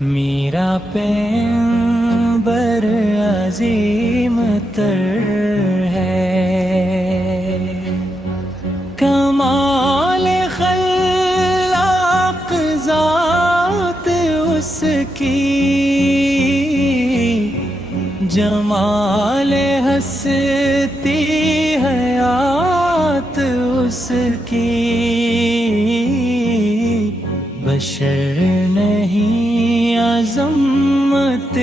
میرا پیغمبر عظیم تر ہے، کمال خلاق ذات اس کی، جمال ہستی حیات اس کی، بشر نہیں عظمت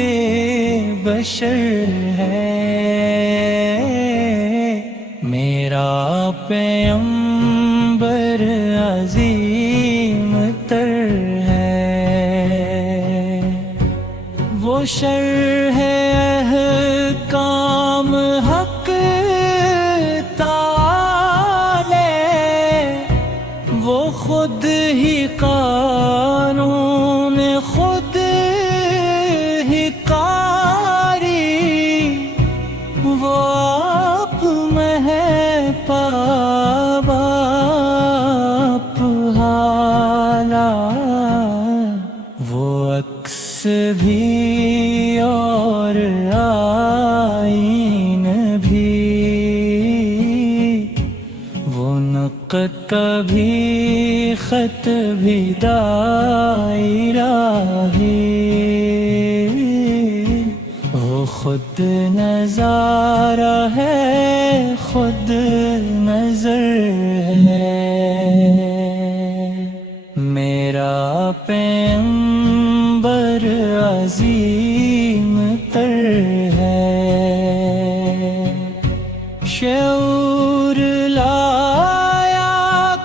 بشر ہے، میرا پیغمبر عظیم تر ہے، وہ شرح احکام حق تعالی، وہ خود ہی قانون خود ہی قاری، وہ آپ میں ہے پاباپ حالا، وہ عکس بھی اور آئین بھی، وہ نقط بھی خط بھی دائرہ ہی، وہ خود نظارہ ہے خود نظر ہے، میرا پیغمبر عظیم تر ہے، شعور لایا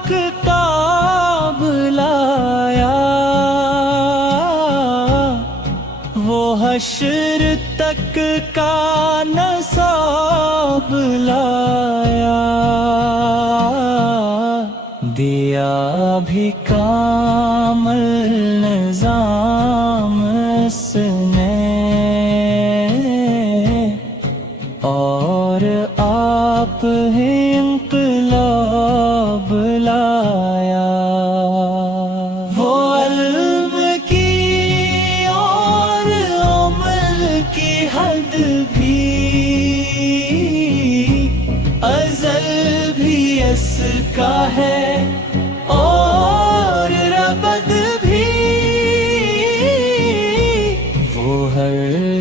کتاب لایا، وہ حشر تک کا نصاب لایا، دیا بھی کامل نظام اس نے، اور آپ ہی انقلاب لایا، وہ علم کی اور عمل کی حد بھی، ازل بھی اس کا ہے اور ربد بھی، وہ ہر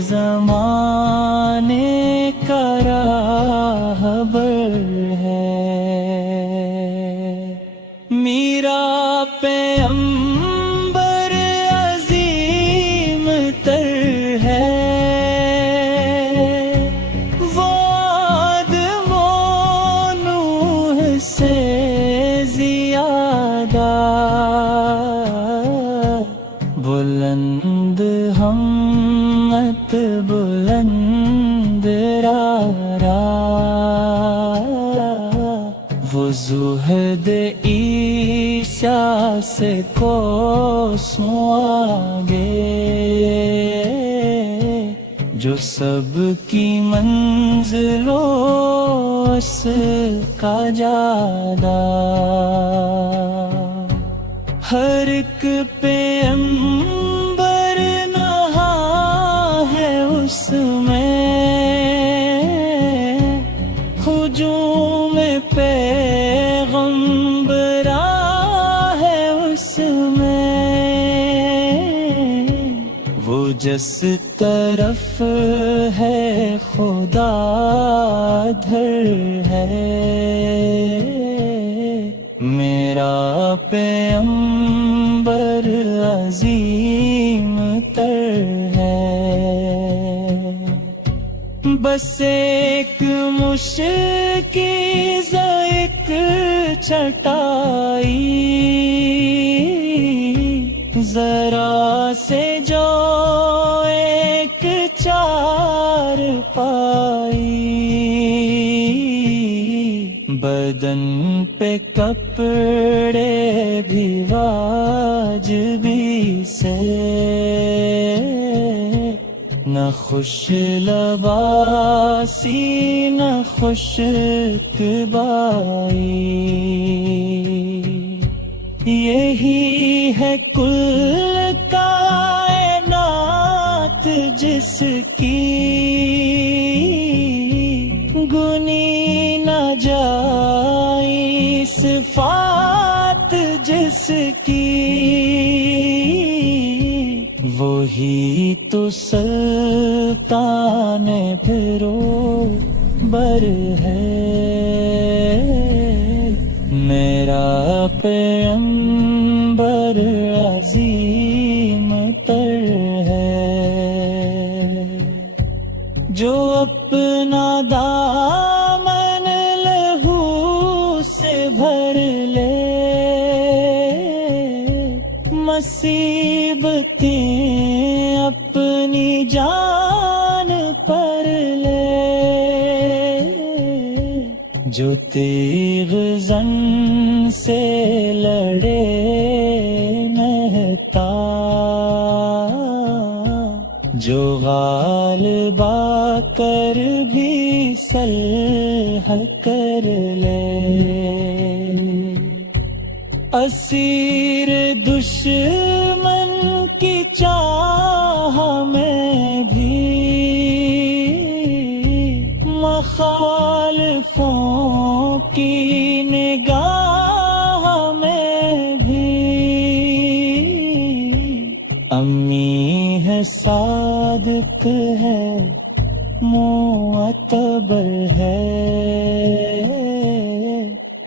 زمانے کا راہبر ہے، میرا پیغمبر عظیم تر ہے، وہ آدم و نوح سے زیادہ بلند ہمت بلند رارا، وہ زہد عیسیٰ سے کوسوں آگے، جو سب کی منزل اس کا جادہ، ہر ایک پیغمبر نہا ہے اس میں، ہجوم پیغمبراں ہے اس میں، وہ جس طرف ہے خدا ادھر ہے، میرا پیغمبر عظیم تر ہے، بس ایک مشکل ایک چھٹائی، ذرا سے جو ایک چار پائی، بدن پہ کپڑے بھی واجبی سے، نہ خوش لباسی نہ خوش طبائی، یہی ہے کل کائنات جس کی گنی نہ جائی صفات جس کی وہی تو سلطان پھرو بر ہے میرا پیغمبر عظیم تر ہے جو اپنا دامن لہو سے بھر لے مصیبتیں اپنی جان پر لے جو تیغ زن سے لڑے مہتا جو غالب آ کر بھی صلح کر لے اسیر دشمن کی چاہ میں بھی مخالفوں کی نگاہ میں بھی امی ہے صادق ہے معتبر ہے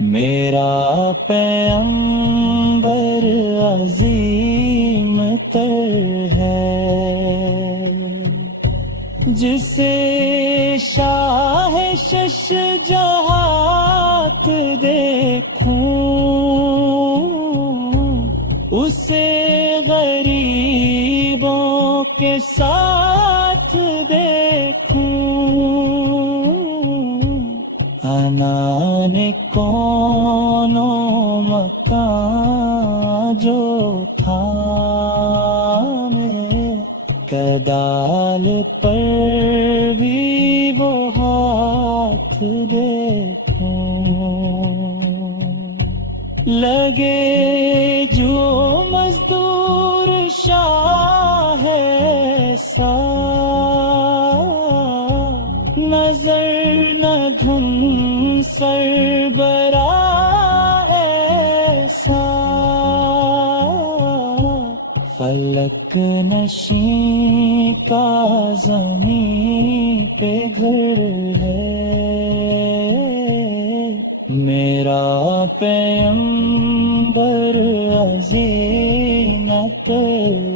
میرا پیغمبر عظیم تر ہے جسے شاہ شش جہات دیکھوں اسے غریبوں کے ساتھ دیکھوں انان کونوں مکان جو تھا میرے کدال پر بھی وہ ہاتھ دیکھوں لگے جو مزدور شاہ ایسا نظر نہ گھن سربراہ ایسا فلک نشین کا زمین پہ گھر ہے میرا پیغمبر عظیم تر